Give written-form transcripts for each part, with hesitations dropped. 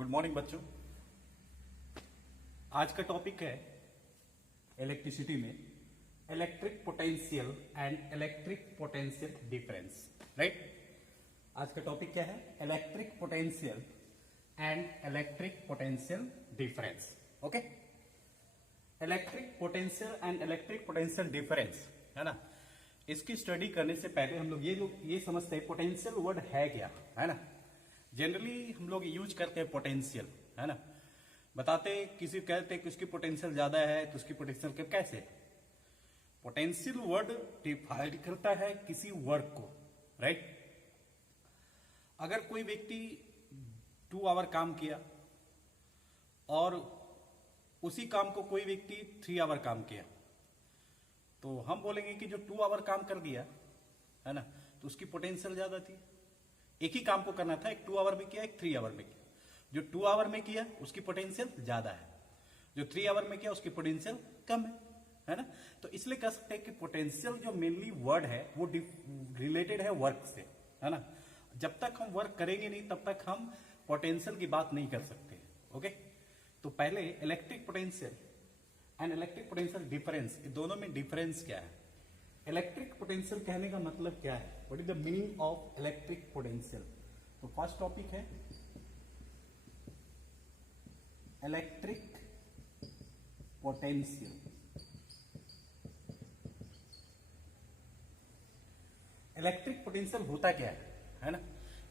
Good morning बच्चों। आज का टॉपिक है इलेक्ट्रिसिटी में electric potential and electric potential difference. Right, आज का टॉपिक क्या है? Electric potential and electric potential difference. Okay, electric potential and electric potential difference है ना। इसकी स्टडी करने से पहले हम लोग ये समझते हैं पोटेंशियल वर्ड है क्या, है ना। जनरली हम लोग यूज करते हैं पोटेंशियल, है ना। बताते किसी कहते हैं कि उसकी पोटेंशियल ज्यादा है तो उसकी पोटेंशियल कैसे। पोटेंशियल वर्ड डिफाइन करता है किसी वर्क को। राइट, अगर कोई व्यक्ति 2 आवर काम किया और उसी काम को कोई व्यक्ति 3 आवर काम किया, तो हम बोलेंगे कि जो 2 आवर काम कर दिया है ना, तो उसकी पोटेंशियल ज्यादा थी। एक ही काम को करना था, एक 2 आवर में किया, एक 3 आवर में किया। जो 2 आवर में किया उसकी पोटेंशियल ज्यादा है, जो 3 आवर में किया उसकी पोटेंशियल कम है ना। तो इसलिए कह सकते हैं कि पोटेंशियल जो मेनली वर्ड है वो रिलेटेड है वर्क से, है ना। जब तक हम वर्क करेंगे नहीं तब तक हम पोटेंशियल की बात नहीं कर सकते। ओके, तो पहले electric potential and electric potential difference, दोनों में डिफरेंस क्या है। इलेक्ट्रिक पोटेंशियल कहने का मतलब क्या है, what is the meaning of electric potential. तो फर्स्ट टॉपिक है इलेक्ट्रिक पोटेंशियल। इलेक्ट्रिक पोटेंशियल होता क्या है ना।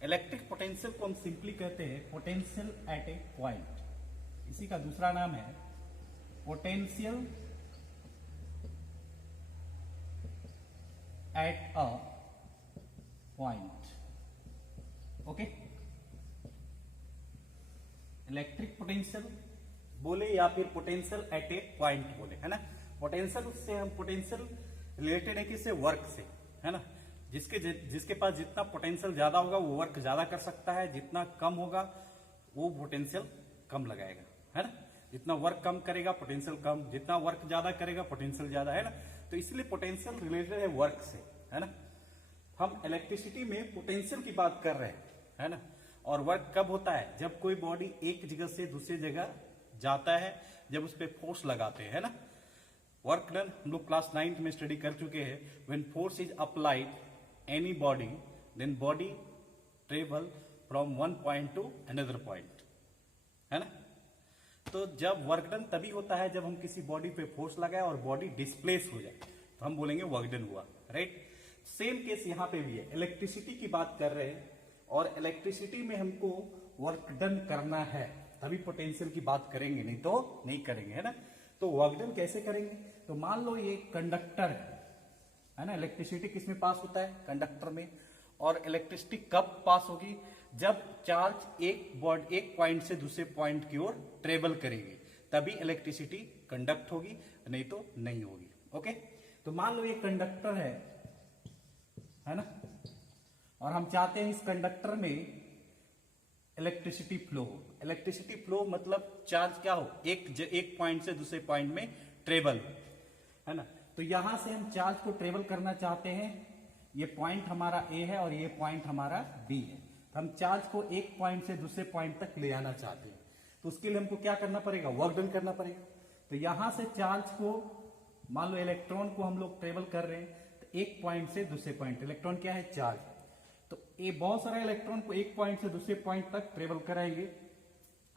इलेक्ट्रिक पोटेंशियल को हम सिंपली कहते हैं पोटेंशियल एट ए पॉइंट। इसी का दूसरा नाम है potential at a point. Okay, electric potential बोले या फिर पोटेंशियल एट ए पॉइंट बोले, है ना। पोटेंशियल से हम पोटेंशियल रिलेटेड है किससे, वर्क से, है ना। जिसके पास जितना पोटेंशियल ज्यादा होगा वो वर्क ज्यादा कर सकता है, जितना कम होगा वो पोटेंशियल कम लगाएगा, है ना। जितना वर्क कम करेगा पोटेंशियल कम, जितना वर्क ज्यादा करेगा पोटेंशियल ज्यादा, है ना। तो इसलिए पोटेंशियल रिलेटेड है वर्क से, है ना। हम इलेक्ट्रिसिटी में पोटेंशियल की बात कर रहे हैं, है ना। और वर्क कब होता है, जब कोई बॉडी एक जगह से दूसरी जगह जाता है, जब उस पर फोर्स लगाते हैं, है ना। वर्क डन हम लोग क्लास 9 में स्टडी कर चुके हैं। When force is applied any body then body travel from one point to another point, है ना। तो जब वर्क डन तभी होता है जब हम किसी बॉडी पे फोर्स लगाए और बॉडी डिस्प्लेस हो जाए, तो हम बोलेंगे वर्क डन हुआ। राइट, सेम केस यहां पे भी है। इलेक्ट्रिसिटी की बात कर रहे हैं और इलेक्ट्रिसिटी में हमको वर्क डन करना है तभी पोटेंशियल की बात करेंगे, नहीं तो नहीं करेंगे, है ना। तो वर्क डन कैसे करेंगे, तो मान लो ये कंडक्टर है ना। इलेक्ट्रिसिटी किसमें पास होता है, कंडक्टर में। और इलेक्ट्रिसिटी कब पास होगी, जब चार्ज एक पॉइंट से दूसरे पॉइंट की ओर ट्रेवल करेगी, तभी इलेक्ट्रिसिटी कंडक्ट होगी, नहीं तो नहीं होगी। ओके, तो मान लो ये कंडक्टर है ना, और हम चाहते हैं इस कंडक्टर में इलेक्ट्रिसिटी फ्लो हो। इलेक्ट्रिसिटी फ्लो मतलब चार्ज क्या हो, एक पॉइंट से दूसरे पॉइंट में ट्रेवल, है ना। तो यहां से हम चार्ज को ट्रेवल करना चाहते हैं। ये पॉइंट हमारा ए है और ये पॉइंट हमारा बी है। तो हम चार्ज को एक पॉइंट से दूसरे पॉइंट तक ले आना चाहते हैं, तो उसके लिए हमको क्या करना पड़ेगा, वर्क डन करना पड़ेगा। तो यहां से चार्ज को, मान लो इलेक्ट्रॉन को हम लोग ट्रेवल कर रहे हैं, तो एक पॉइंट से दूसरे पॉइंट, इलेक्ट्रॉन क्या है, चार्ज। तो ये बहुत सारा इलेक्ट्रॉन को एक पॉइंट से दूसरे पॉइंट तक ट्रेवल कराएंगे,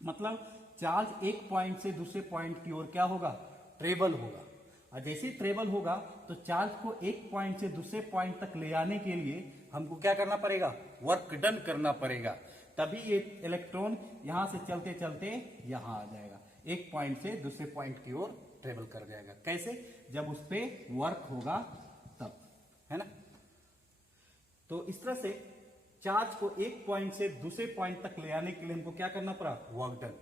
मतलब चार्ज एक पॉइंट से दूसरे पॉइंट की ओर क्या होगा, ट्रेवल होगा। और जैसे ही ट्रेवल होगा तो चार्ज को एक पॉइंट से दूसरे पॉइंट तक ले आने के लिए हमको क्या करना पड़ेगा, वर्क डन करना पड़ेगा। तभी ये इलेक्ट्रॉन यहां से चलते चलते यहां आ जाएगा, एक पॉइंट से दूसरे पॉइंट की ओर ट्रेवल कर जाएगा। कैसे, जब उस पर वर्क होगा तब, है ना। तो इस तरह से चार्ज को एक पॉइंट से दूसरे पॉइंट तक ले आने के लिए हमको क्या करना पड़ा, वर्क डन,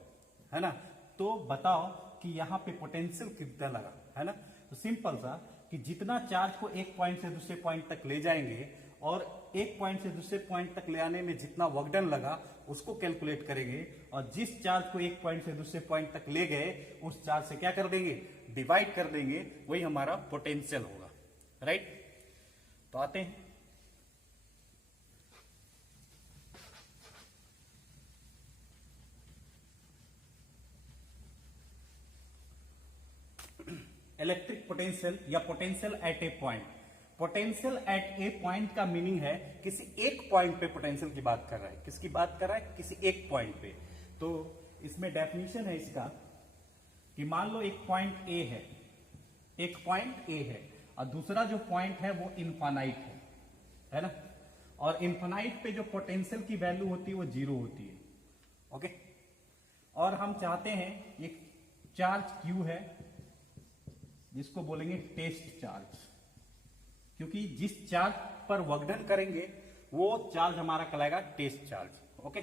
है ना। तो बताओ कि यहां पे पोटेंशियल कितना लगा, है ना। तो सिंपल सा कि जितना चार्ज को एक पॉइंट से दूसरे पॉइंट तक ले जाएंगे और एक पॉइंट से दूसरे पॉइंट तक ले आने में जितना वर्क डन लगा उसको कैलकुलेट करेंगे, और जिस चार्ज को एक पॉइंट से दूसरे पॉइंट तक ले गए उस चार्ज से क्या कर देंगे, डिवाइड कर देंगे, वही हमारा पोटेंशियल होगा। राइट, तो आते हैं इलेक्ट्रिक पोटेंशियल या potential at a point. Potential at a point का मीनिंग है किसी एक पॉइंट पे पोटेंशियल की बात कर रहा है। किसकी बात कर रहा है? किसी एक पॉइंट पे। तो इसमें डेफिनेशन है इसका कि मान लो एक पॉइंट ए है, एक पॉइंट ए है और दूसरा जो पॉइंट है वो इनफाइनाइट है ना। और इनफाइनाइट पे जो पोटेंशियल की वैल्यू होती है वो 0 होती है। ओके, और हम चाहते हैं एक चार्ज Q है जिसको बोलेंगे टेस्ट चार्ज, क्योंकि जिस चार्ज पर वर्कडन करेंगे वो चार्ज हमारा कहलाएगा टेस्ट चार्ज। ओके,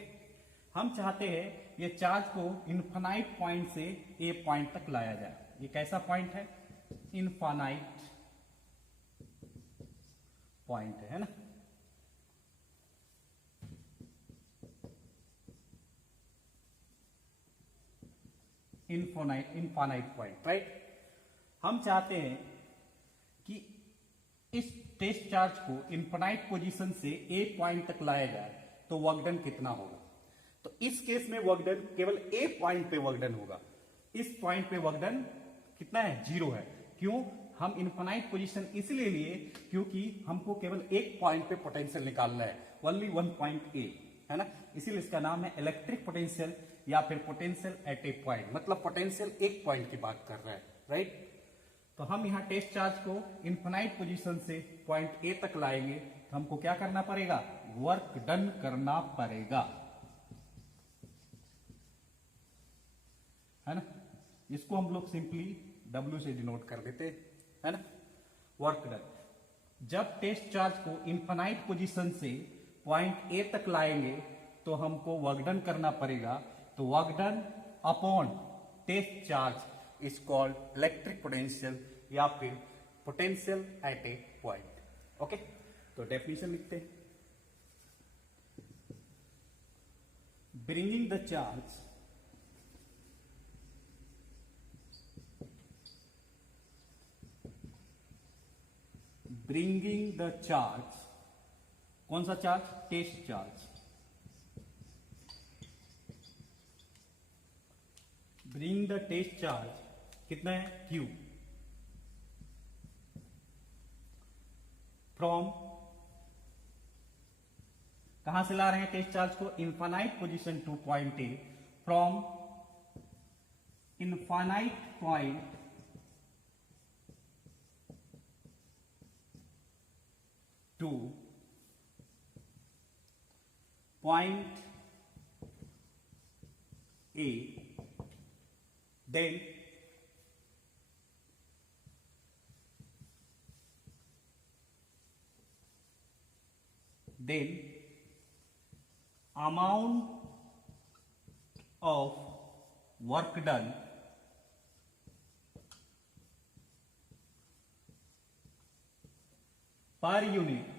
हम चाहते हैं ये चार्ज को इनफाइनाइट पॉइंट से ए पॉइंट तक लाया जाए। ये कैसा पॉइंट है? इनफाइनाइट पॉइंट है ना। Infinite point, right. हम चाहते हैं कि इस टेस्ट चार्ज को इनफाइनाइट पोजीशन से ए पॉइंट तक लाया जाए, तो वर्क डन कितना होगा? तो इस केस में वर्क डन केवल ए पॉइंट पे वर्क डन होगा। इस पॉइंट पे वर्क डन कितना है? 0 है। क्यों? हम इनफाइनाइट पोजीशन इसलिए लिए क्योंकि हमको केवल एक पॉइंट पे पोटेंशियल निकालना है, ओनली वन पॉइंट ए, है ना। इसीलिए इसका नाम है इलेक्ट्रिक पोटेंशियल या फिर पोटेंशियल एट ए पॉइंट, मतलब पोटेंशियल एक पॉइंट की बात कर रहा है, राइट। तो हम यहाँ टेस्ट चार्ज को इनफाइनाइट पोजीशन से पॉइंट ए तक लाएंगे, तो हमको क्या करना पड़ेगा? वर्क डन करना पड़ेगा, है ना। इसको हम लोग सिंपली W से डिनोट कर देते हैं, है ना, वर्क डन। जब टेस्ट चार्ज को इनफाइनाइट पोजीशन से पॉइंट ए तक लाएंगे तो हमको वर्क डन करना पड़ेगा। तो work done upon test charge is called electric potential या फिर potential at a point. Okay, तो डेफिनेशन लिखते हैं। ब्रिंगिंग द चार्ज कौन सा चार्ज? Test charge. Bring the test charge कितना है? Q फ्रॉम, कहां से ला रहे हैं टेस्ट चार्ज को? Infinite position to point A, from infinite point to point A, then amount of work done per unit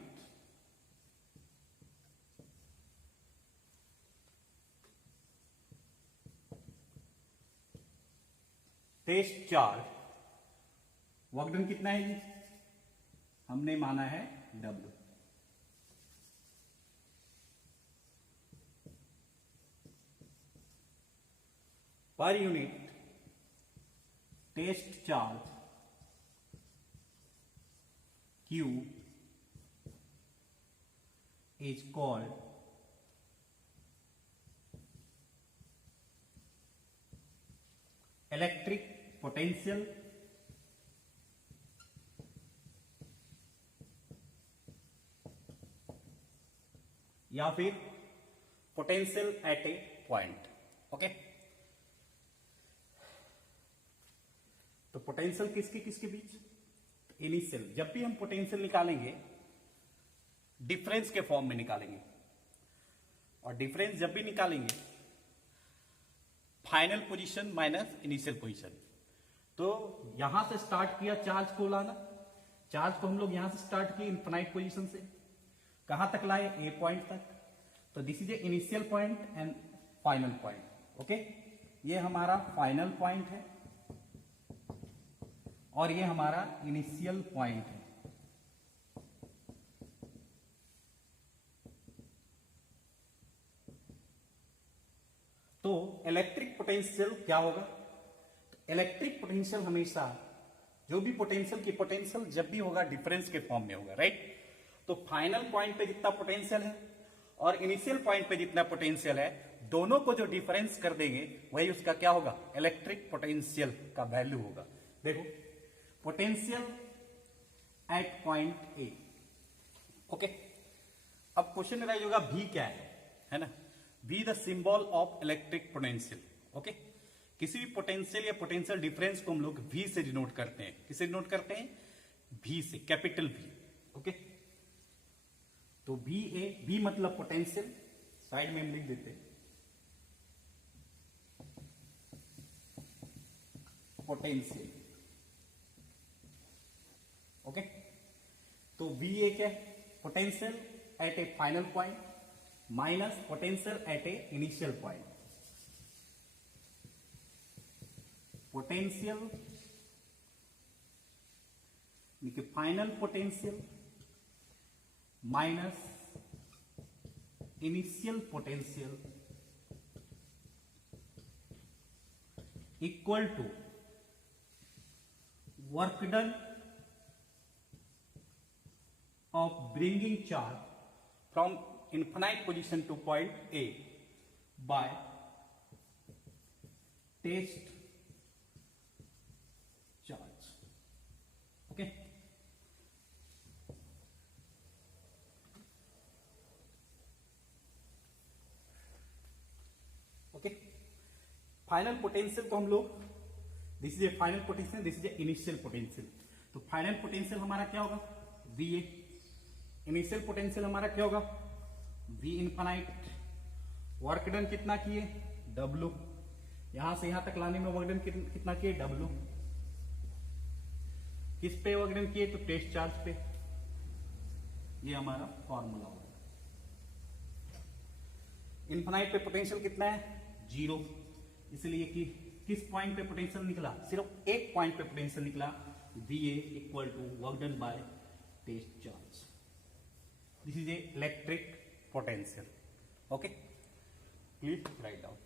test charge, work done कितना है? हमने माना है W। Per unit test charge Q is called electric potential या फिर potential at a point. Okay, तो potential किसके किसके बीच? इनिशियल। जब भी हम पोटेंशियल निकालेंगे डिफरेंस के फॉर्म में निकालेंगे, और डिफरेंस जब भी निकालेंगे final position minus initial position. तो यहां से स्टार्ट किया चार्ज को लाना, चार्ज को हम लोग यहां से स्टार्ट किए इनफाइनाइट पोजीशन से, कहां तक लाए? ए पॉइंट तक। तो this is A initial point and final point. Okay, ये हमारा फाइनल पॉइंट है और ये हमारा इनिशियल पॉइंट है। तो इलेक्ट्रिक पोटेंशियल क्या होगा? इलेक्ट्रिक पोटेंशियल हमेशा जो भी पोटेंशियल की पोटेंशियल जब भी होगा डिफरेंस के फॉर्म में होगा, राइट। तो फाइनल पॉइंट पे जितना पोटेंशियल है और इनिशियल पॉइंट पे जितना पोटेंशियल है, दोनों को जो डिफरेंस कर देंगे वही उसका क्या होगा, इलेक्ट्रिक पोटेंशियल का वैल्यू होगा। देखो potential at point A, okay. अब क्वेश्चन राइज होगा भी क्या है ना, भी the symbol of electric potential, okay. किसी भी पोटेंशियल या पोटेंशियल डिफरेंस को हम लोग भी से डिनोट करते हैं। किसे डिनोट करते हैं, भी से, कैपिटल भी, ओके। तो भी ए, भी मतलब पोटेंशियल, साइड में हम लिख देते हैं पोटेंशियल, ओके। तो वी ए क्या है, potential at a final point minus potential at a initial point. Potential final potential minus initial potential equal to work done of bringing charge from infinite position to point A by test charge, okay। Okay, final potential को हम लोग, this is A final potential, this is A initial potential. तो final potential हमारा क्या होगा, V A. Initial potential हमारा क्या होगा, वी इनफाइनाइट। वर्क डन कितना किए, डब्ल्यू। यहां से यहां तक लाने में वर्क डन कितना किए, डब्ल्यू। किस पे वर्क डन किए, तो टेस्ट चार्ज पे। ये हमारा फॉर्मूला होगा। इनफाइनाइट पे पोटेंशियल कितना है, 0, इसलिए कि किस पॉइंट पे पोटेंशियल निकला, सिर्फ एक पॉइंट पे पोटेंशियल निकला, V A equal to work done by test charge. This is a electric potential, okay। Please write down।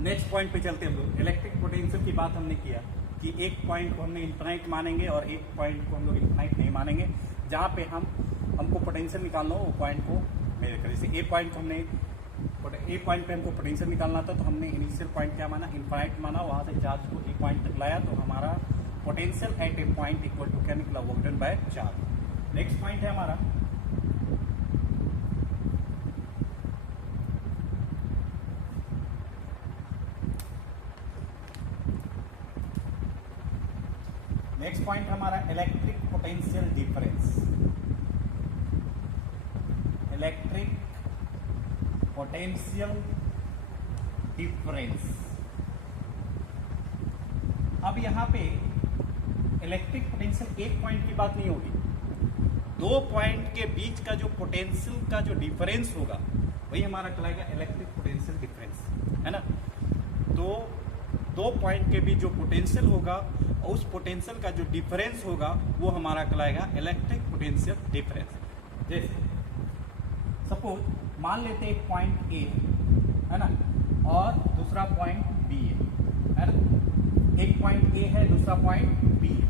Next point पे चलते हैं हम लोग। इलेक्ट्रिक पोटेंशियल की बात हमने किया कि एक पॉइंट को हमने इनफाइनाइट मानेंगे और एक पॉइंट को हम लोग इनफाइनाइट नहीं मानेंगे। जहां पे हमको पोटेंशियल निकालना हो वो पॉइंट को मेजर करें। जैसे ए पॉइंट को हमने, ए पॉइंट पे हमको पोटेंशियल निकालना था, तो हमने इनिशियल पॉइंट क्या माना, इनफाइनाइट माना। वहां से चार्ज को ए पॉइंट तक लाया, तो हमारा potential at a point equal to क्या निकला, work done by charge. Next point है हमारा electric potential difference. Electric potential difference. अब यहां पे इलेक्ट्रिक पोटेंशियल एक पॉइंट की बात नहीं होगी, दो पॉइंट के बीच का जो पोटेंशियल का जो डिफरेंस होगा वही हमारा कहलाएगा इलेक्ट्रिक पोटेंशियल डिफरेंस, है ना। तो दो पॉइंट के बीच जो पोटेंशियल होगा और उस पोटेंशियल का जो डिफरेंस होगा वो हमारा कहलाएगा इलेक्ट्रिक पोटेंशियल डिफरेंस। जैसे सपोज मान लेते हैं एक पॉइंट ए है ना और दूसरा पॉइंट बी है ना। एक पॉइंट ए है, दूसरा पॉइंट बी है,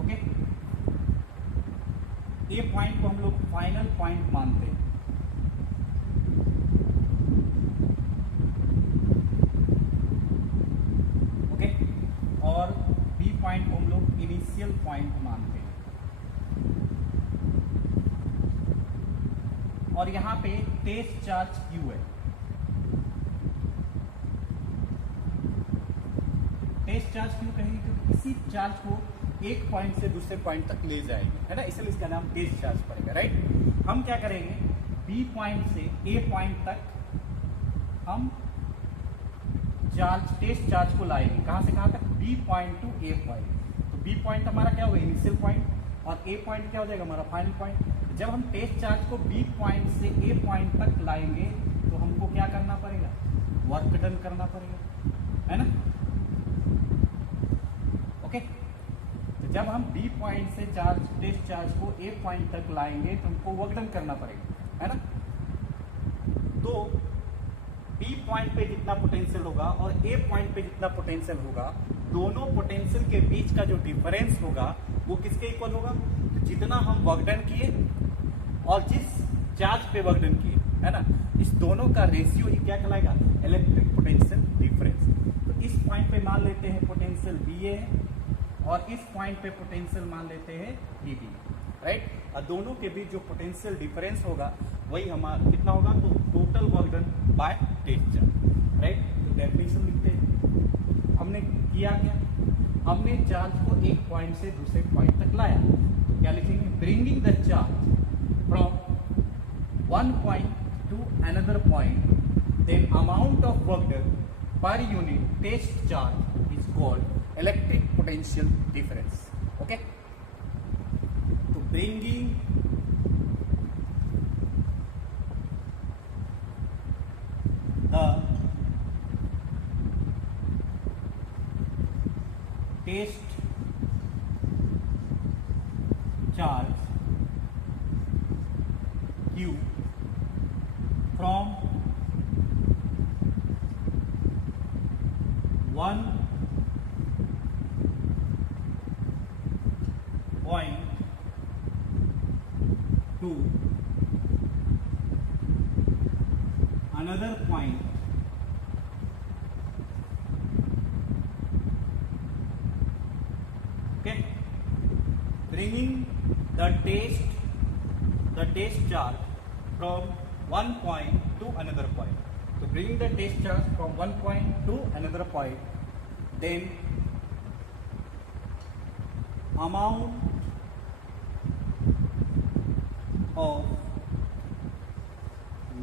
ओके। ए पॉइंट को हम लोग फाइनल पॉइंट मानते हैं, ओके। और बी पॉइंट को हम लोग इनिशियल पॉइंट मानते हैं। और यहां पे टेस्ट चार्ज क्यू है। टेस्ट चार्ज क्यों कहेंगे, क्योंकि इसी चार्ज को एक पॉइंट से दूसरे पॉइंट तक ले जाएंगे, है ना, इसलिए इसका नाम टेस्ट चार्ज पड़ेगा, राइट। हम क्या करेंगे, बी पॉइंट से ए पॉइंट तक हम चार्ज, टेस्ट चार्ज को लाएंगे। कहां से कहां तक, बी पॉइंट टू ए पॉइंट। तो बी पॉइंट हमारा क्या होगा, इनिशियल पॉइंट, और ए पॉइंट क्या हो जाएगा, हमारा फाइनल पॉइंट। जब हम टेस्ट चार्ज को बी पॉइंट से ए पॉइंट तक लाएंगे तो हमको क्या करना पड़ेगा, वर्क डन करना पड़ेगा, है ना, ओके। तो जब हम बी पॉइंट से चार्ज, टेस्ट चार्ज को ए पॉइंट तक लाएंगे तो हमको वर्क डन करना पड़ेगा। है ना। तो बी पॉइंट पे जितना पोटेंशियल होगा और ए पॉइंट पे जितना पोटेंशियल होगा, दोनों पोटेंशियल के बीच का जो डिफरेंस होगा वो किसके इक्वल होगा? तो जितना हम वर्क डन किए और जिस चार्ज पे वर्क डन किए, है ना, इस दोनों का रेशियो ही क्या कहलाएगा? Electric potential difference. तो इस पॉइंट पे मान लेते हैं पोटेंशियल बी ए और इस पॉइंट पे पोटेंशियल मान लेते हैं बी बी, राइट। और दोनों के बीच जो पोटेंशियल डिफरेंस होगा वही हमारा कितना होगा? तो total work done by test charge, right. तो डेफिनेशन लिखते हैं। हमने किया क्या? हमने चार्ज को एक पॉइंट से दूसरे पॉइंट तक लाया, तो क्या लिखेंगे? Bringing the charge from one point to another point, then amount of work done per unit test charge is called electric potential difference. Okay, तो bringing the test charge Q from one point to another point okay, bringing the test charge from one point to another point. So bringing the test charge from one point to another point, then amount of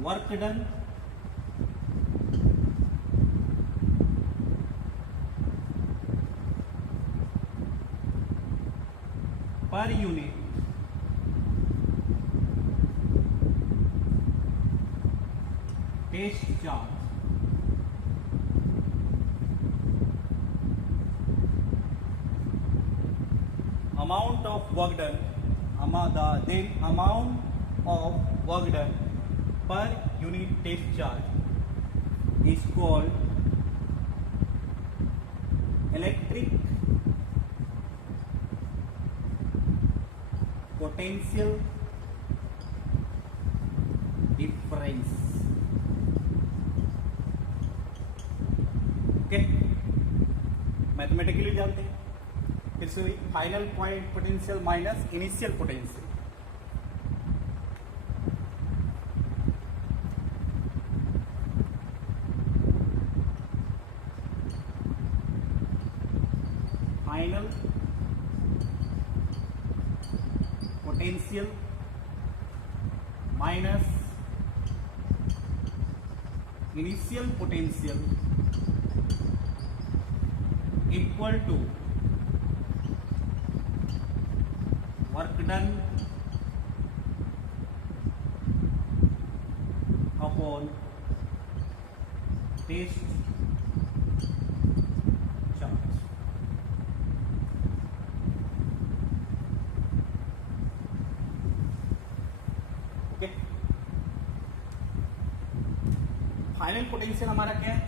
work done per unit test charge amount of work done then amount of work done per unit test charge is called electric potential difference। Okay, mathematically जानते हैं। फिर से final point potential minus initial potential. Final potential minus initial potential equal to work done upon test charge. Okay, final potential हमारा क्या है?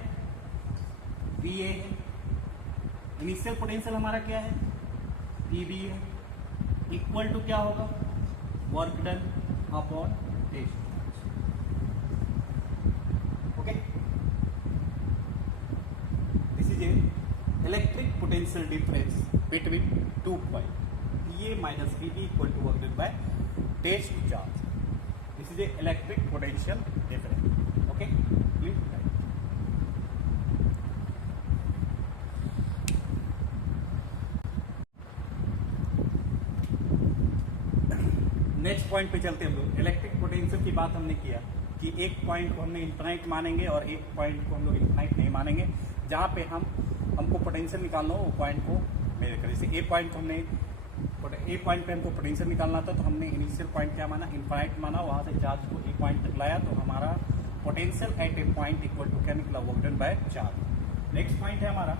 V A है। Initial potential हमारा क्या है? पी बी है। इक्वल टू क्या होगा? Work done upon test charge. Okay, this is a electric potential difference between two point P A minus P B equal to work done by test charge. This is a electric potential difference. Okay, please write. Next point पे चलते हैं हम लोग। Electric potential की बात हमने किया कि एक पॉइंट को हमने इनफाइनाइट मानेंगे और एक पॉइंट को हम लोग इनफाइनाइट नहीं मानेंगे। जहाँ पे हमको पोटेंशियल निकालना हो वो पॉइंट को मेजर करें। जैसे ए पॉइंट को हमने ए पॉइंट पे हमको पोटेंशियल निकालना था, तो हमने इनिशियल पॉइंट क्या माना? इनफाइनाइट माना। वहाँ से चार्ज को ए पॉइंट तक लाया, तो हमारा potential at a point equal to क्या निकला? Work done by charge. Next point है हमारा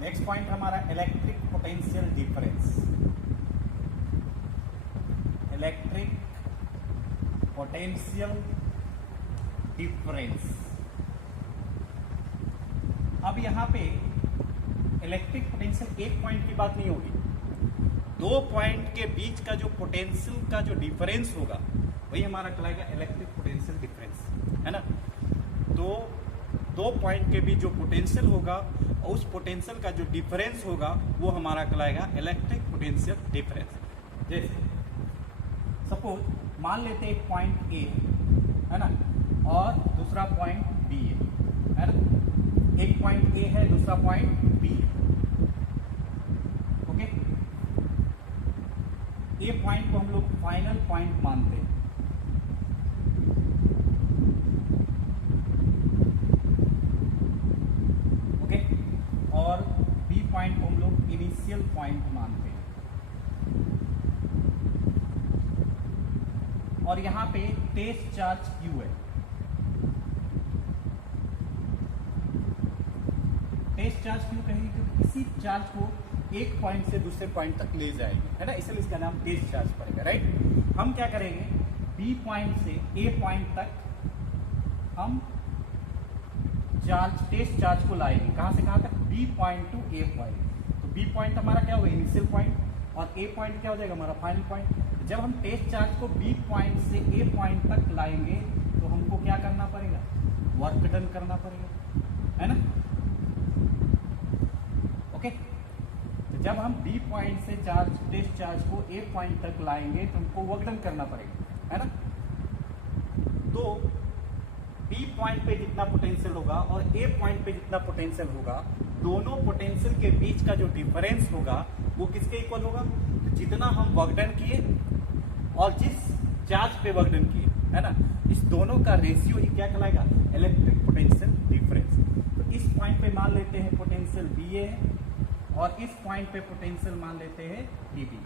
नेक्स्ट पॉइंट हमारा electric potential difference. Electric potential difference. अब यहां पे इलेक्ट्रिक पोटेंशियल एक पॉइंट की बात नहीं होगी, दो पॉइंट के बीच का जो पोटेंशियल का जो डिफरेंस होगा वही हमारा कहलाएगा इलेक्ट्रिक पोटेंशियल डिफरेंस, है ना। तो दो पॉइंट के बीच जो पोटेंशियल होगा और उस पोटेंशियल का जो डिफरेंस होगा वो हमारा कहलाएगा इलेक्ट्रिक पोटेंशियल डिफरेंस। जैसे सपोज मान लेते हैं एक पॉइंट ए है ना और दूसरा पॉइंट बी है ना। एक पॉइंट ए है, दूसरा पॉइंट बी है। ओके, ए पॉइंट को हम लोग फाइनल पॉइंट मानते हैं। ओके, और बी पॉइंट को हम लोग इनिशियल पॉइंट मानते हैं। और यहां पे टेस्ट चार्ज क्यू है। टेस्ट चार्ज क्यों कहेंगे? क्योंकि इसी चार्ज को एक पॉइंट से दूसरे पॉइंट तक ले जाएंगे, है ना, इसलिए इसका नाम टेस्ट चार्ज पड़ेगा, राइट। हम क्या करेंगे, बी पॉइंट से ए पॉइंट तक हम चार्ज टेस्ट चार्ज को लाएंगे। कहां से कहां तक? बी पॉइंट टू ए पॉइंट। तो बी पॉइंट हमारा क्या होगा? इनिशियल पॉइंट, और ए पॉइंट क्या हो जाएगा? हमारा फाइनल पॉइंट। जब हम टेस्ट चार्ज को बी पॉइंट से ए पॉइंट तक लाएंगे तो हमको क्या करना पड़ेगा? वर्क डन करना पड़ेगा, है ना। ओके, तो जब हम बी पॉइंट से टेस्ट चार्ज को ए पॉइंट तक लाएंगे तो हमको वर्क डन करना पड़ेगा, है ना। तो बी पॉइंट पे जितना पोटेंशियल होगा और ए पॉइंट पे जितना पोटेंशियल होगा, दोनों पोटेंशियल के बीच का जो डिफरेंस होगा वो किसके इक्वल होगा? तो जितना हम वर्क डन किए और जिस चार्ज पे वर्क डन किए, है ना, इस दोनों का रेशियो ही क्या कहलाएगा? Electric potential difference. तो इस पॉइंट पे मान लेते हैं पोटेंशियल बी ए है और इस पॉइंट पे पोटेंशियल मान लेते हैं बी बी,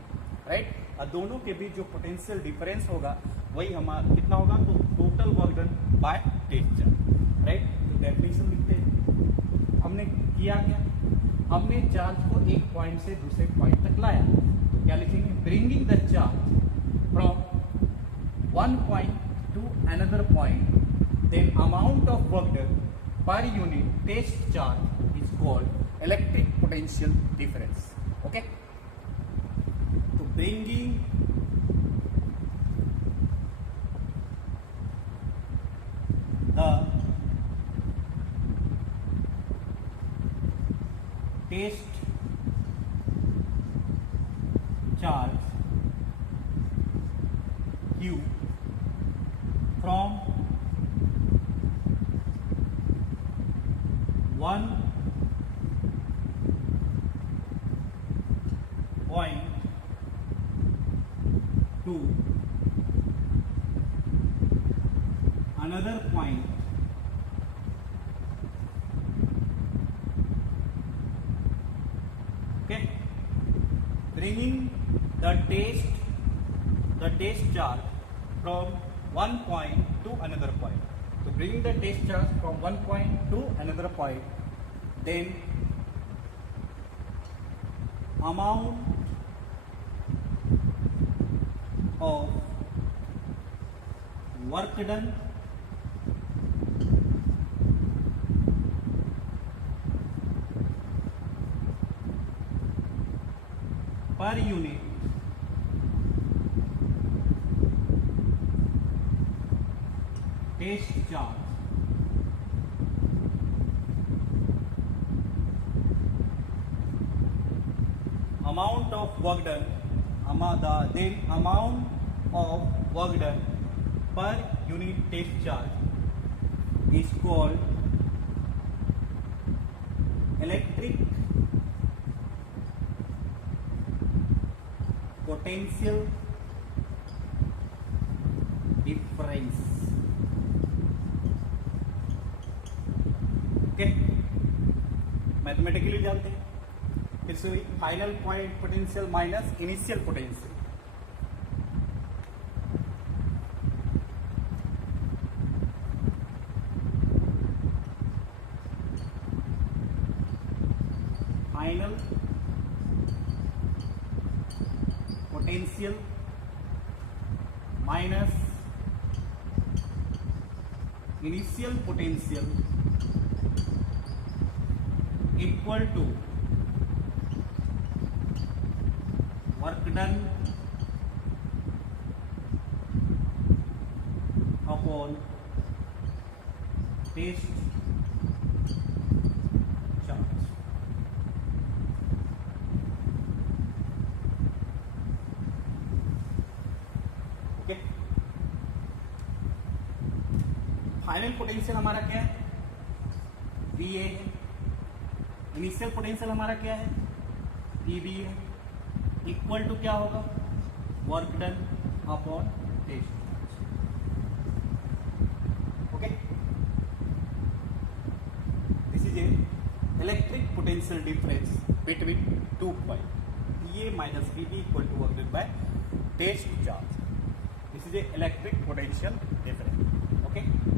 राइट। और दोनों के बीच जो पोटेंशियल डिफरेंस होगा वही हमारा कितना होगा? तो total work done by test charge, right. तो डेफिनेशन लिखते हैं। हमने किया क्या? हमने चार्ज को एक पॉइंट से दूसरे पॉइंट तक लाया, तो क्या लिखेंगे? Bringing the charge from one point to another point, then amount of work done per unit test charge is called electric potential difference. Okay, तो bringing the test charge Q from one point to another point, okay, bringing the test charge from one point to another point. So bringing the test charge from one point to another point, then amount of work done per unit test charge amount of work done, then amount of work done per unit test charge is called electric potential difference. Okay, mathematically जानते हैं। फिर से final point potential minus initial potential. Final potential minus initial potential equal to work done upon test charge. Okay, final potential हमारा क्या है, VA है। Initial potential हमारा क्या है, PB है। इक्वल टू क्या होगा, work done upon test charge. Okay, this is a electric potential difference between 2 coil, PA minus PB equal to work done by test charge. This is a electric potential difference. Okay.